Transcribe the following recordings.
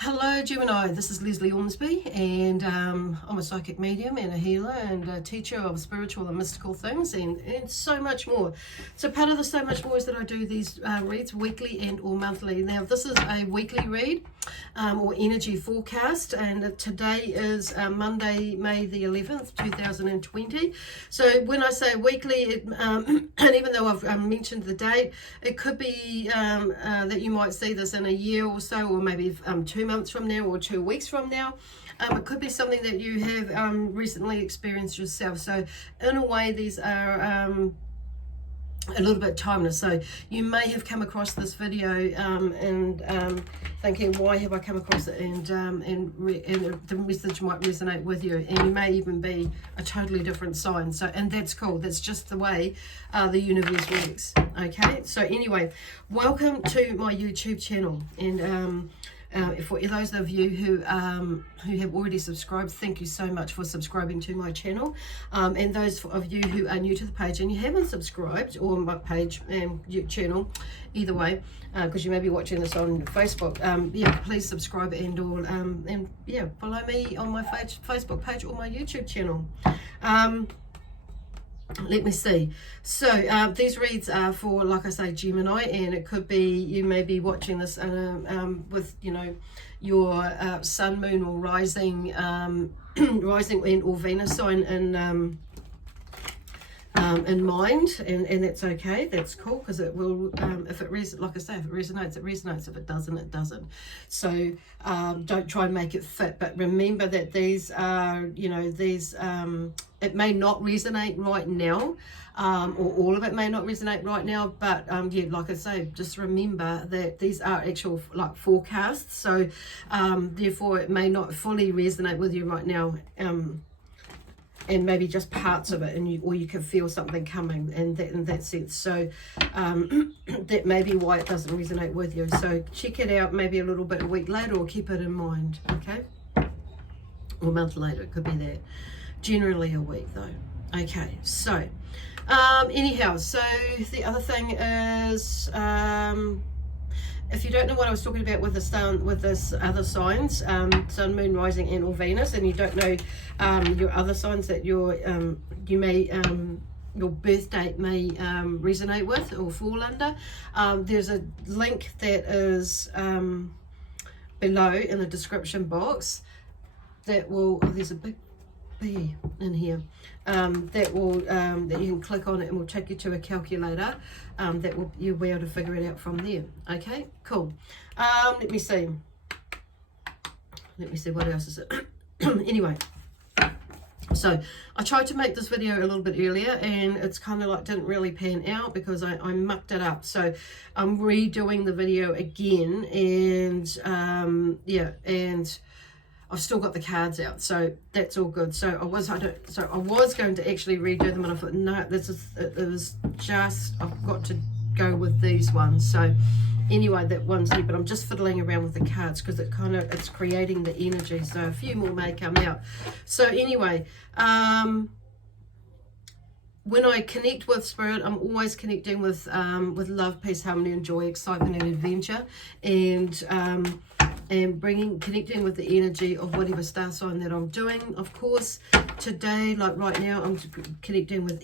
Hello Gemini, this is Lesley Ormsby, and I'm a psychic medium and a healer and a teacher of spiritual and mystical things and so much more. So part of the so much more is that I do these reads weekly and or monthly. Now this is a weekly read or energy forecast, and today is Monday, May the 11th, 2020. So when I say weekly, and even though I've mentioned the date, it could be that you might see this in a year or so, or maybe 2 months from now or 2 weeks from now. It could be something that you have recently experienced yourself. So in a way, these are a little bit timeless. So you may have come across this video and thinking, why have I come across it, and the message might resonate with you, and you may even be a totally different sign. So, and that's cool. That's just the way the universe works. Okay, so anyway, welcome to my YouTube channel, and for those of you who have already subscribed, thank you so much for subscribing to my channel, and those of you who are new to the page and you haven't subscribed, or my page and channel, either way, because you may be watching this on Facebook, yeah, please subscribe and or and yeah, follow me on my Facebook page or my YouTube channel. Let me see. So these reads are for, like I say, Gemini, and it could be you may be watching this with, you know, your sun, moon, or rising, rising and or Venus sign in mind, and that's okay. That's cool, because it will, if it like I say, if it resonates, it resonates. If it doesn't, it doesn't. So don't try and make it fit, but remember that these are, you know, these it may not resonate right now, or all of it may not resonate right now, but yeah, like I say, just remember that these are actual like forecasts, so therefore it may not fully resonate with you right now, and maybe just parts of it, and or you can feel something coming, and in that sense. So that may be why it doesn't resonate with you. So check it out maybe a little bit a week later, or keep it in mind, okay? Or a month later, it could be that. Generally a week though. Okay, so anyhow, so the other thing is, if you don't know what I was talking about with the sun, with this other signs, sun, moon, rising, and or Venus, and you don't know your other signs that you may your birth date may resonate with or fall under, there's a link that is below in the description box that will, oh, there's a big B in here, that will that you can click on it, and will take you to a calculator that will, you'll be able to figure it out from there. Okay, cool. Let me see what else is it. Anyway, so I tried to make this video a little bit earlier, and it's kind of like didn't really pan out because I mucked it up. So I'm redoing the video again, and yeah, and I've still got the cards out, so that's all good. So I was going to actually redo them, and I thought, no, it was just, I've got to go with these ones. So anyway, that one's here, but I'm just fiddling around with the cards because it's creating the energy. So a few more may come out. So anyway, when I connect with spirit, I'm always connecting with love, peace, harmony, and joy, excitement, and adventure, and connecting with the energy of whatever star sign that I'm doing. Of course, today, like right now, I'm connecting with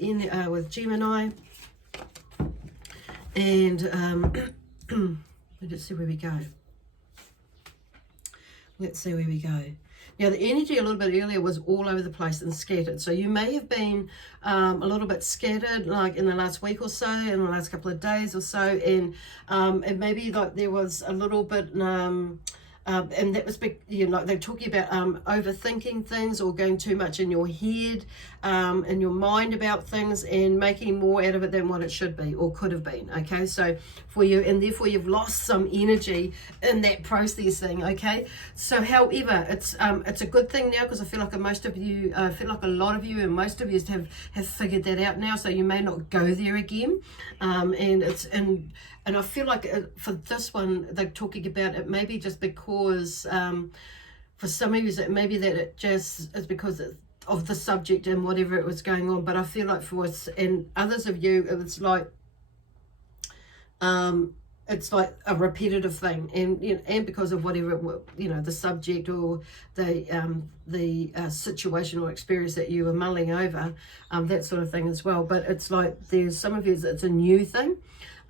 Gemini, and let's see where we go. Let's see where we go. Now, the energy a little bit earlier was all over the place and scattered. So you may have been a little bit scattered, like in the last week or so, in the last couple of days or so, and maybe like there was a little bit, and that was big, you know, like they're talking about overthinking things, or going too much in your head, in your mind about things, and making more out of it than what it should be or could have been. Okay, so for you, and therefore you've lost some energy in that processing. Okay, so however, it's a good thing now, because I feel like most of you, I feel like a lot of you and most of you have figured that out now. So you may not go there again, and I feel like for this one, they're talking about it maybe just because, for some of you, it may be that it just is because of the subject and whatever it was going on. But I feel like for us and others of you, it was like, it's like a repetitive thing, and and because of whatever, the subject or the situation or experience that you were mulling over, that sort of thing as well. But it's like there's some of you it's a new thing,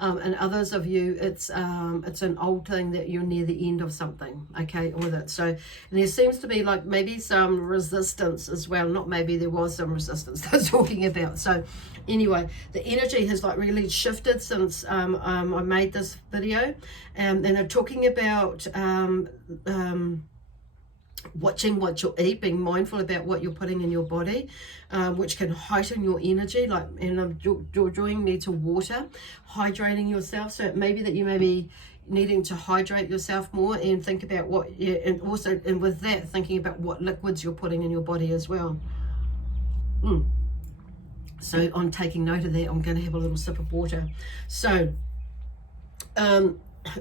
and others of you it's an old thing that you're near the end of something, okay, with it. So, and there seems to be like maybe some resistance as well. Not maybe, there was some resistance they're talking about. So anyway, the energy has like really shifted since I made this video, and they're talking about watching what you eat, being mindful about what you're putting in your body, which can heighten your energy, like, and you're drawing me to water, hydrating yourself. So it may be that you may be needing to hydrate yourself more, and think about what, and also, and with that, thinking about what liquids you're putting in your body as well. So I'm taking note of that. I'm going to have a little sip of water. So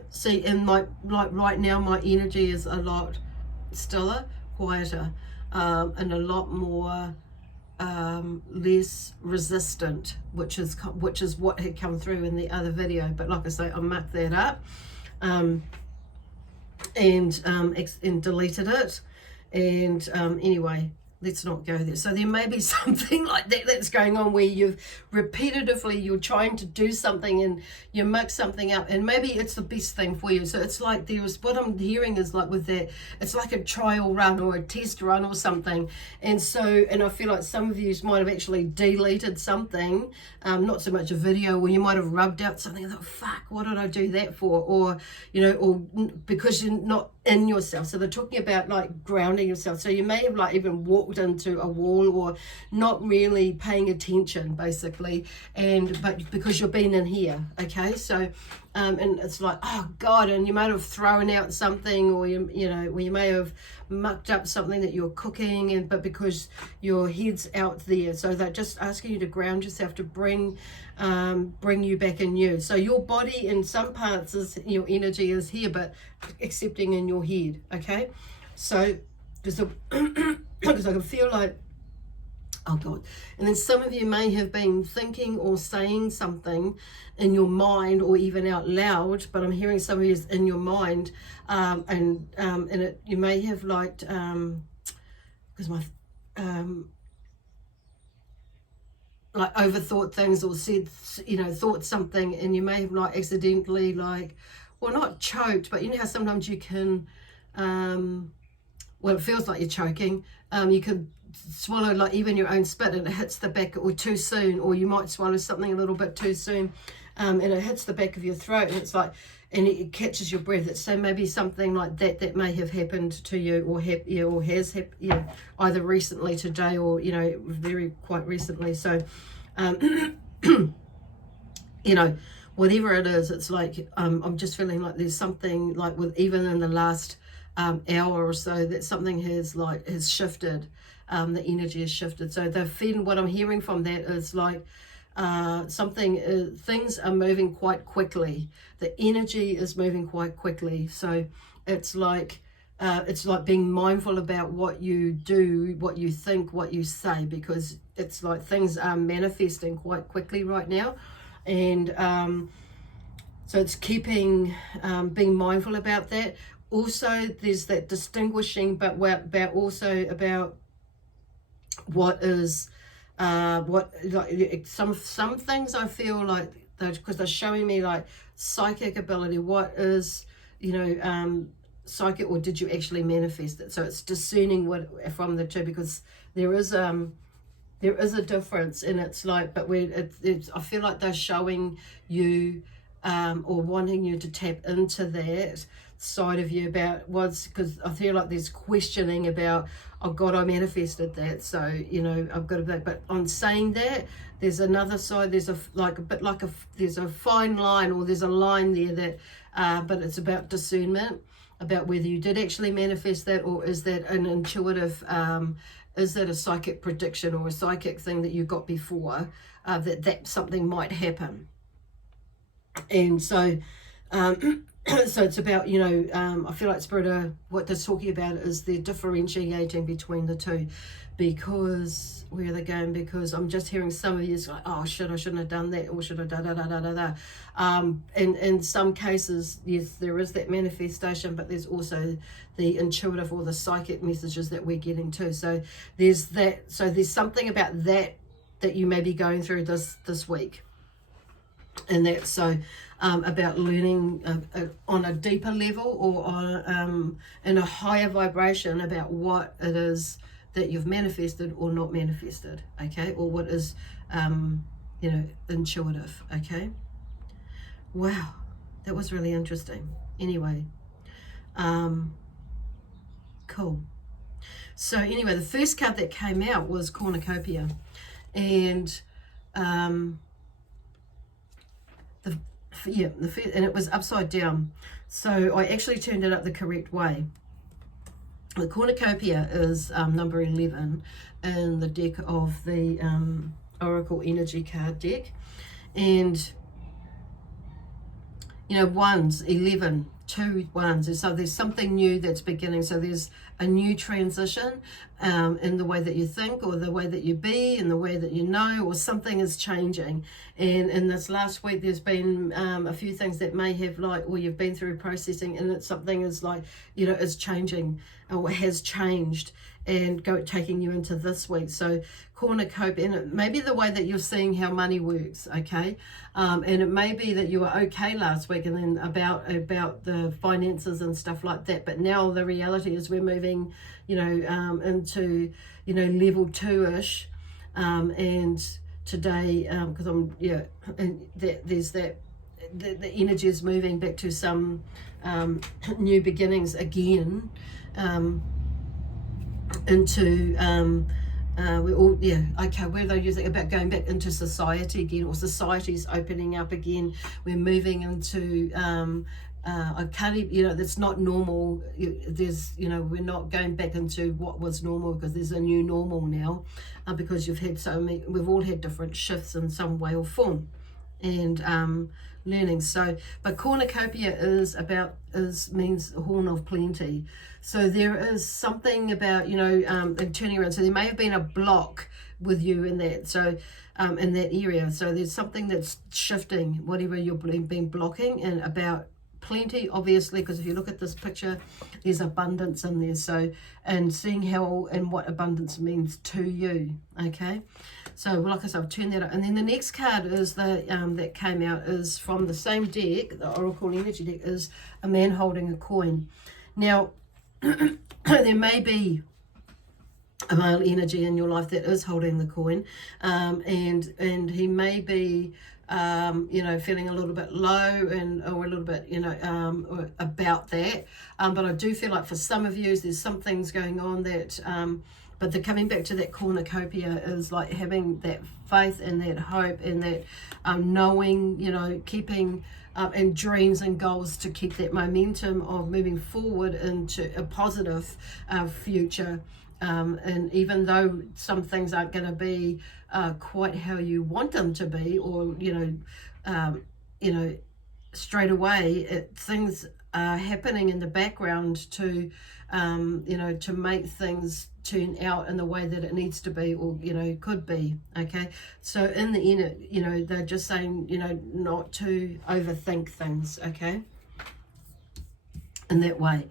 see, in my, like right now, my energy is a lot stiller, quieter, and a lot more less resistant, which is what had come through in the other video. But like I say, I marked that up, and deleted it, and anyway, let's not go there. So there may be something like that that's going on, where you're trying to do something and you mix something up, and maybe it's the best thing for you. So it's like what I'm hearing is like with that, it's like a trial run or a test run or something. And so, and I feel like some of you might have actually deleted something, not so much a video, or you might have rubbed out something and thought, fuck, what did I do that for? Or, or because you're not in yourself. So they're talking about like grounding yourself. So you may have like even walked into a wall, or not really paying attention basically, but because you've been in here, okay. So and it's like, oh God, and you might have thrown out something, or you may have mucked up something that you're cooking, but because your head's out there. So they're just asking you to ground yourself, to bring you back in you. So your body in some parts is, your energy is here, but accepting in your head, okay. So because I can feel like, oh God. And then some of you may have been thinking or saying something in your mind, or even out loud, but I'm hearing some of you is in your mind, and you may have liked, because my like overthought things, or said, thought something, and you may have like accidentally, like, well, not choked, but you know how sometimes you can, well, it feels like you're choking. You could swallow like even your own spit, and it hits the back, or too soon, or you might swallow something a little bit too soon, and it hits the back of your throat, and it's like, and it catches your breath. So maybe something like that may have happened to you, or has happened, either recently today, or quite recently. So whatever it is, it's like I'm just feeling like there's something like with even in the last hour or so, that something has shifted, the energy has shifted. So what I'm hearing from that is like things are moving quite quickly. The energy is moving quite quickly. So it's like being mindful about what you do, what you think, what you say, because it's like things are manifesting quite quickly right now. And so it's keeping being mindful about that. Also, there's that distinguishing, but also about what is some things I feel like, because they're showing me like psychic ability. What is psychic, or did you actually manifest it? So it's discerning what from the two, because there is a difference, and it's like, but I feel like they're showing you or wanting you to tap into that side of you about because I feel like there's questioning about, oh God, I manifested that, so I've got to that. But on saying that, there's another side. There's there's a fine line, or there's a line there that but it's about discernment, about whether you did actually manifest that, or is that an intuitive, is that a psychic prediction, or a psychic thing that you got before, that something might happen. And so So it's about, you know, I feel like Spirit, what they're talking about is they're differentiating between the two, because where are they going? Because I'm just hearing some of you like, oh shit, I shouldn't have done that, or should I da da da da da da. In some cases, yes, there is that manifestation, but there's also the intuitive or the psychic messages that we're getting too. So there's that. So there's something about that you may be going through this week. And that's so about learning on a deeper level, or on in a higher vibration, about what it is that you've manifested or not manifested, okay, or what is you know, intuitive, okay. Wow, that was really interesting. Anyway, cool. So anyway, the first card that came out was Cornucopia, and and it was upside down. So I actually turned it up the correct way. The Cornucopia is number 11 in the deck of the Oracle Energy card deck. And, you know, 1s, 11, 2 1s. And so there's something new that's beginning. So there's a new transition in the way that you think, or the way that you be, and the way that you know, or something is changing. And in this last week, there's been a few things that may have, like, or you've been through processing, and it's something is like, you know, is changing, or has changed, and taking you into this week. So cornucopia, and it may be the way that you're seeing how money works, okay, and it may be that you were okay last week, and then about the finances and stuff like that, but now the reality is we're moving, you know, into, you know, level 2-ish, and today, because I'm, yeah, and there's that the energy is moving back to some new beginnings again, into we all, yeah, okay, where they're using about going back into society again, or society's opening up again. We're moving into I can't even, you know, that's not normal. There's, you know, we're not going back into what was normal, because there's a new normal now, because you've had so many, we've all had different shifts in some way or form, and learning. So, but cornucopia means horn of plenty. So there is something about, you know, and turning around. So there may have been a block with you in that, so in that area. So there's something that's shifting, whatever you've been blocking, and about plenty, obviously, because if you look at this picture, there's abundance in there. So, and seeing how and what abundance means to you, okay. So, like I said, I've turned that up. And then the next card is the that came out is from the same deck, the Oracle Energy deck, is a man holding a coin. Now, there may be a male energy in your life that is holding the coin, and he may be you know, feeling a little bit low, or a little bit, you know, about that, but I do feel like for some of you there's some things going on that but the coming back to that cornucopia is like having that faith and that hope, and that knowing, you know, keeping and dreams and goals to keep that momentum of moving forward into a positive future. And even though some things aren't going to be quite how you want them to be, or, you know, straight away, things are happening in the background to, you know, to make things turn out in the way that it needs to be, or, you know, could be, okay. So in the end, you know, they're just saying, you know, not to overthink things, okay, in that way.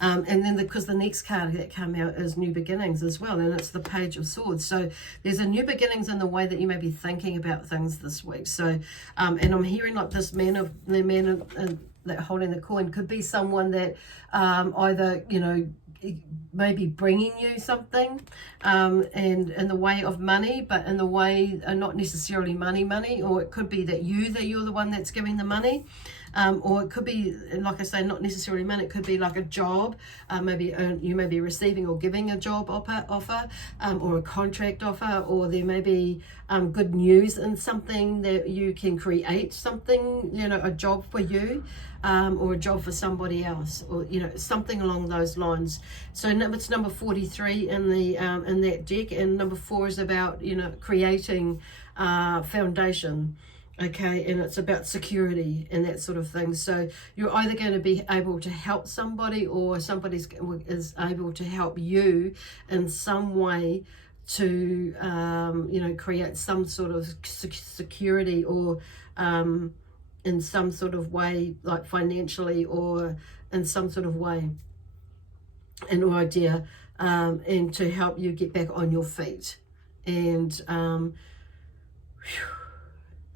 And then because the next card that came out is New Beginnings as well, and it's the Page of Swords. So there's a new beginnings in the way that you may be thinking about things this week. So, and I'm hearing like this that holding the coin could be someone that either, you know, maybe bringing you something, and in the way of money, but in the way not necessarily money, or it could be that you're the one that's giving the money. Or it could be, like I say, not necessarily money. It could be like a job. Maybe you may be receiving or giving a job offer, or a contract offer, or there may be good news in something that you can create something, you know, a job for you, or a job for somebody else, or, you know, something along those lines. So it's number 43 in the in that deck, and number 4 is about, you know, creating foundation. Okay, and it's about security and that sort of thing. So you're either going to be able to help somebody, or somebody is able to help you in some way to you know, create some sort of security, or in some sort of way, like financially, or in some sort of way, an idea, and to help you get back on your feet. And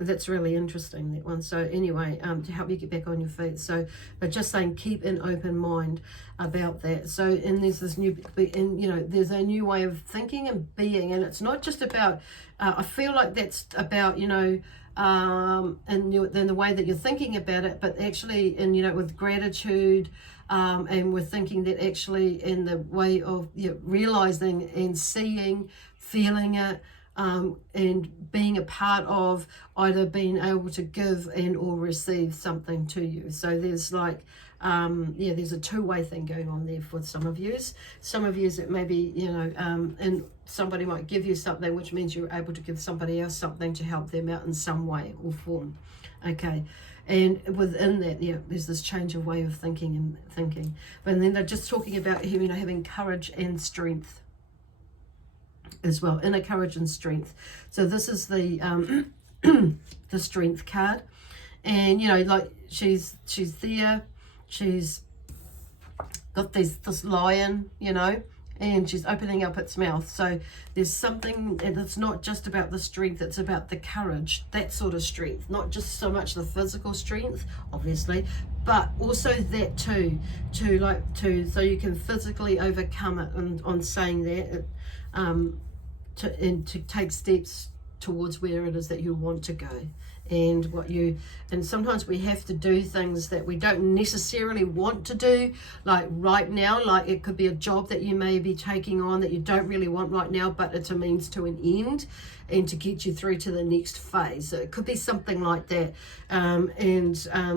that's really interesting, that one. So anyway, to help you get back on your feet. So but just saying, keep an open mind about that. So, and there's this new, and you know, there's a new way of thinking and being, and it's not just about I feel like that's about, you know, and then the way that you're thinking about it, but actually, and you know, with gratitude, and we're thinking that actually in the way of, you know, realizing and seeing, feeling it, and being a part of either being able to give and or receive something to you. So there's like, yeah, there's a two-way thing going on there for some of yous. Some of yous, it may be, you know, and somebody might give you something, which means you're able to give somebody else something to help them out in some way or form. Okay. And within that, yeah, there's this change of way of thinking. But then they're just talking about, you know, having courage and strength as well, inner courage and strength. So this is the the strength card, and you know, like she's there, she's got this lion, you know, and she's opening up its mouth. So there's something, and it's not just about the strength, it's about the courage, that sort of strength, not just so much the physical strength, obviously, but also that too, so you can physically overcome it. And on saying that, to take steps towards where it is that you want to go, and and sometimes we have to do things that we don't necessarily want to do, like right now. Like it could be a job that you may be taking on that you don't really want right now, but it's a means to an end, and to get you through to the next phase. So it could be something like that, and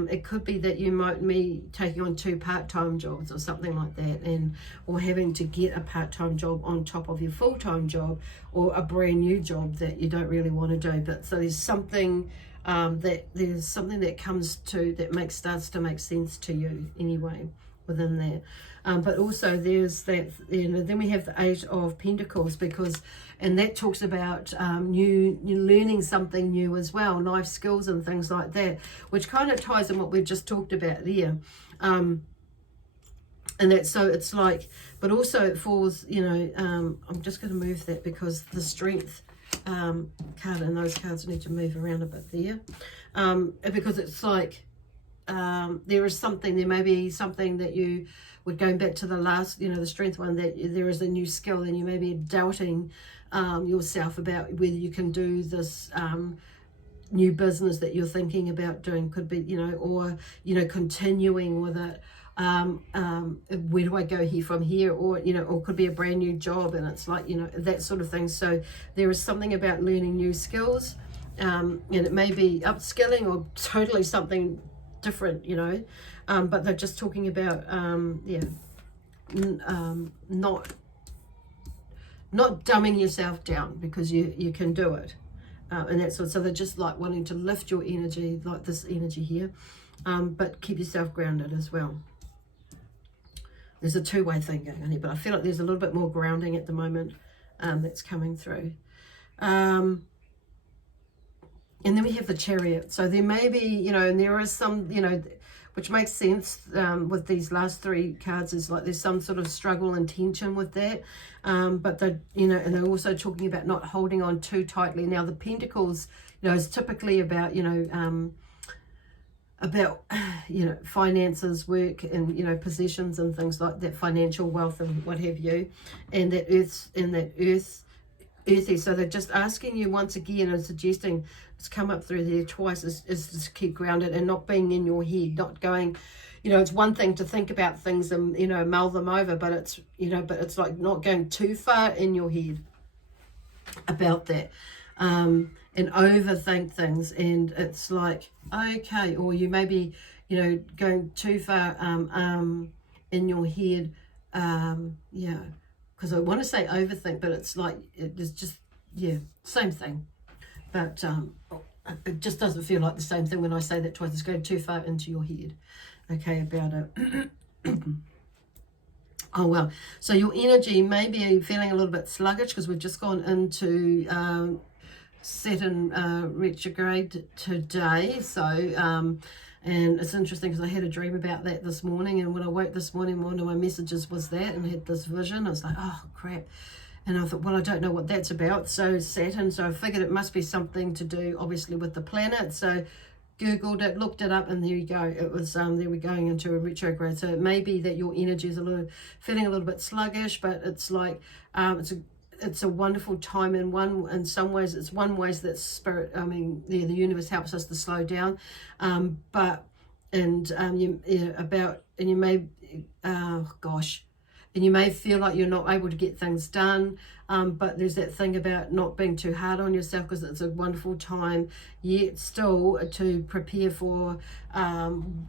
it could be that you might be taking on 2 part-time jobs or something like that, and or having to get a part-time job on top of your full-time job, or a brand new job that you don't really want to do. But so there's something that comes to that starts to make sense to you anyway within that. But also there's that, you know, then we have the 8 of Pentacles, and that talks about new learning something new as well, life skills and things like that, which kind of ties in what we've just talked about there. And that, so it's like, but also it falls, you know, I'm just going to move that because the strength card and those cards need to move around a bit there, because it's like there may be something that you would, going back to the last, you know, the strength one, that there is a new skill, and you may be doubting yourself about whether you can do this new business that you're thinking about doing. Could be, you know, or, you know, continuing with it. Where do I go here from here, or, you know, or could be a brand new job, and it's like, you know, that sort of thing. So there is something about learning new skills, and it may be upskilling or totally something different, you know, but they're just talking about not dumbing yourself down, because you can do it, and that's so they're just like wanting to lift your energy, like this energy here, but keep yourself grounded as well. There's a two-way thing going on here, but I feel like there's a little bit more grounding at the moment that's coming through. And then we have the Chariot. So there may be, you know, and there is some, you know, which makes sense with these last 3 cards, is like there's some sort of struggle and tension with that. But they, you know, and they're also talking about not holding on too tightly. Now the Pentacles, you know, is typically about, you know, finances, work, and, you know, possessions and things like that, financial wealth and what have you, and that earthy. So they're just asking you once again, and suggesting, it's come up through there twice, is to keep grounded and not being in your head, not going, you know, it's one thing to think about things and, you know, mull them over, but it's, you know, but it's like not going too far in your head about that, and overthink things. And it's like, okay, or you may be, you know, going too far in your head, yeah, because I want to say overthink, but it's like, it is just, yeah, same thing. But it just doesn't feel like the same thing when I say that twice. It's going too far into your head, okay, about it. Oh, well, so your energy may be feeling a little bit sluggish because we've just gone into Saturn retrograde today. So, and it's interesting because I had a dream about that this morning, and when I woke this morning, one of my messages was that, and I had this vision. I was like, oh, crap. And I thought, well, I don't know what that's about. So Saturn, so I figured it must be something to do, obviously, with the planet. So Googled it, looked it up, and there you go. It was, there we're going into a retrograde. So it may be that your energy is feeling a little bit sluggish, but it's like, it's a wonderful time in some ways. It's one ways that spirit, the universe helps us to slow down. You may, and you may feel like you're not able to get things done, but there's that thing about not being too hard on yourself, because it's a wonderful time yet still to prepare for, when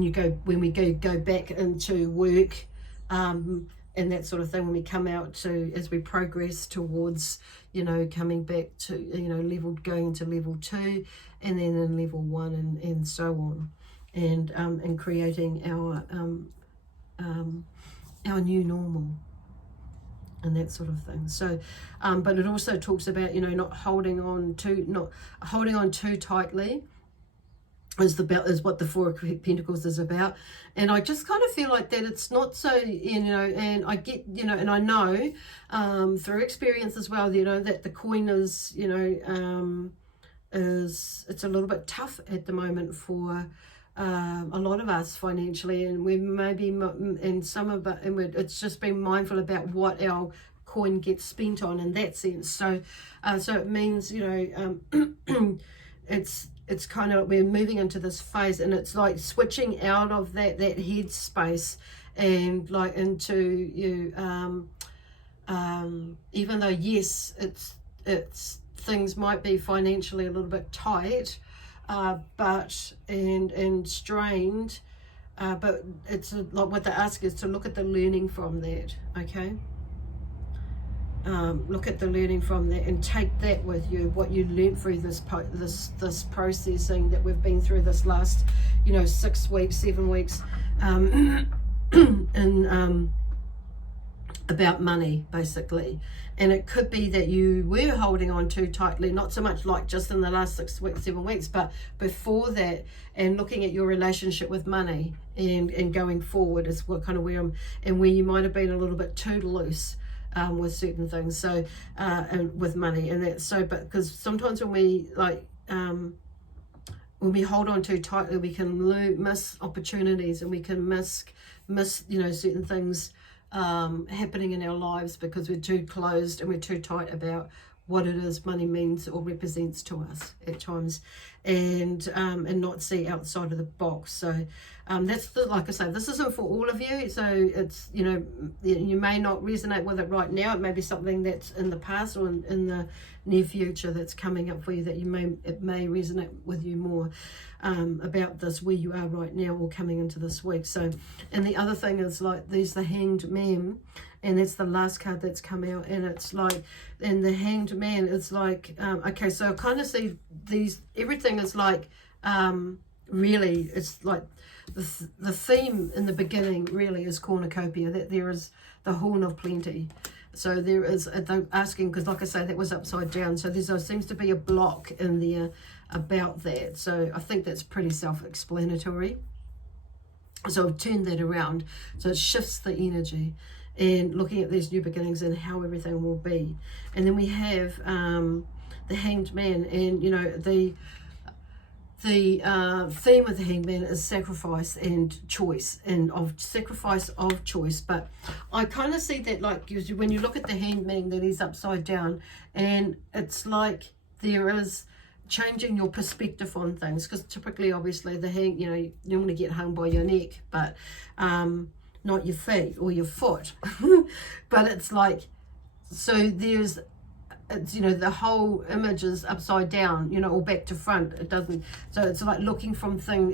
we go back into work, and that sort of thing, when we come out to, as we progress towards, coming back to, going into level 2, and then in level 1, and so on, and creating our new normal and that sort of thing. So but it also talks about not holding on too tightly is what the Four of Pentacles is about. And I just kind of feel like that it's not so, and I get, and I know through experience as well, that the coin is, it's a little bit tough at the moment for a lot of us financially, and we maybe in some of it, and it's just being mindful about what our coin gets spent on in that sense. So so it means it's kind of, we're moving into this phase, and it's like switching out of that head space and like into even though yes, it's things might be financially a little bit tight, but and strained, but it's like what they ask is to look at the learning from that, okay? Look at the learning from that and take that with you, what you learned through this processing that we've been through this last 6 weeks, 7 weeks, about money, basically. And it could be that you were holding on too tightly, not so much like just in the last 6 weeks, 7 weeks, but before that, and looking at your relationship with money and going forward is what kind of where you might have been a little bit too loose with certain things, so and with money, and that's so. But because sometimes when we when we hold on too tightly, we can miss opportunities, and we can miss certain things happening in our lives because we're too closed and we're too tight about what it is money means or represents to us at times, and not see outside of the box. So that's like I say, this isn't for all of you, so it's you may not resonate with it right now. It may be something that's in the past or in the near future that's coming up for you, that it may resonate with you more about this, where you are right now or coming into this week. So, and the other thing is, like, there's the Hanged Man, and that's the last card that's come out, and it's like, and the Hanged Man is like, okay, so I kind of see everything is like, really, it's like the theme in the beginning really is cornucopia, that there is the horn of plenty. So there is, asking, because like I say, that was upside down, so there seems to be a block in there about that. So I think that's pretty self-explanatory. So I've turned that around, so it shifts the energy, and looking at these new beginnings and how everything will be. And then we have the Hanged Man, and the theme of the Hanged Man is sacrifice and choice, and sacrifice of choice. But I kind of see that, like, when you look at the Hanged Man, that he's upside down, and it's like there is changing your perspective on things, because typically, obviously, the hang, you normally get hung by your neck, but not your feet or your foot. But it's like, so there's, it's the whole image is upside down, or back to front. It doesn't, so it's like looking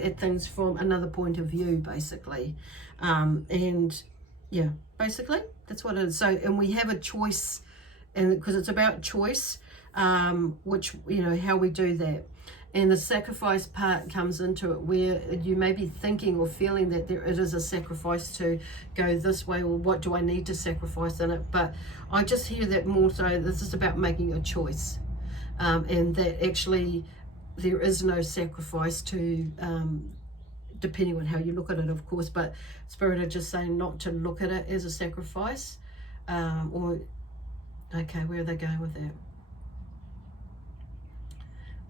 at things from another point of view, basically. And yeah, basically that's what it is. So, and we have a choice, and because it's about choice, which, you know, how we do that. And the sacrifice part comes into it, where you may be thinking or feeling that it is a sacrifice to go this way, or what do I need to sacrifice in it. But I just hear that more so this is about making a choice, and that actually there is no sacrifice to, depending on how you look at it, of course. But Spirit are just saying not to look at it as a sacrifice. Okay, where are they going with that?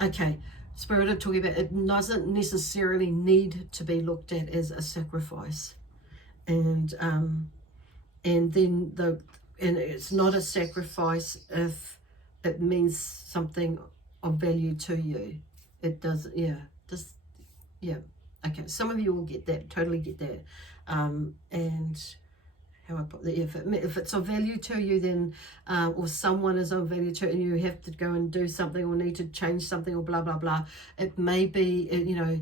Okay, Spirit are talking about it doesn't necessarily need to be looked at as a sacrifice, and then and it's not a sacrifice if it means something of value to you. It does, yeah, just, yeah. Okay, some of you will get that, totally get that, and how I put that, if it's of value to you, then, or someone is of value to you, and you have to go and do something or need to change something or blah, blah, blah, it may be, you know,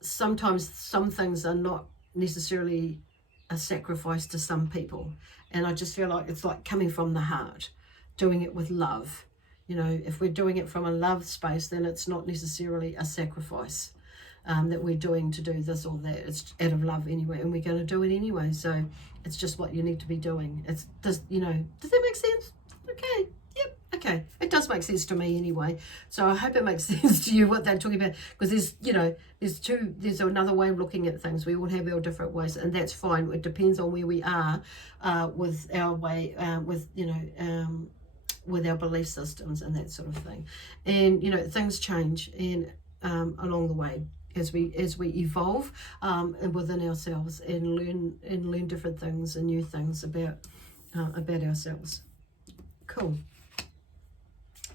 sometimes some things are not necessarily a sacrifice to some people. And I just feel like it's like coming from the heart, doing it with love. You know, if we're doing it from a love space, then it's not necessarily a sacrifice. That we're doing to do this or that. It's out of love anyway, and we're going to do it anyway. So it's just what you need to be doing. It's just, you know, does that make sense? Okay, yep, okay. It does make sense to me anyway. So I hope it makes sense to you what they're talking about, because there's, you know, there's another way of looking at things. We all have our different ways, and that's fine. It depends on where we are with our way, with, you know, with our belief systems and that sort of thing. And, you know, things change and along the way, as we evolve and within ourselves, and learn different things and new things about ourselves. Cool.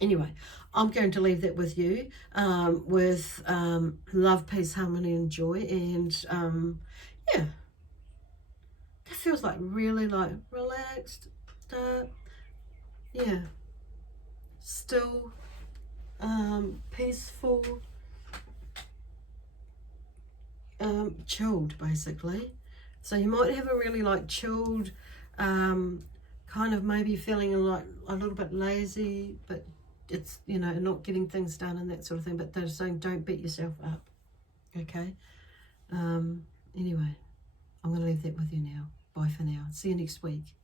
Anyway, I'm going to leave that with you, with love, peace, harmony, and joy. And yeah, it feels like really like relaxed, yeah, still, peaceful, chilled, basically. So you might have a really like chilled, kind of maybe feeling like a little bit lazy, but it's, you know, not getting things done and that sort of thing. But they're saying don't beat yourself up. Okay. Anyway, I'm going to leave that with you now. Bye for now. See you next week.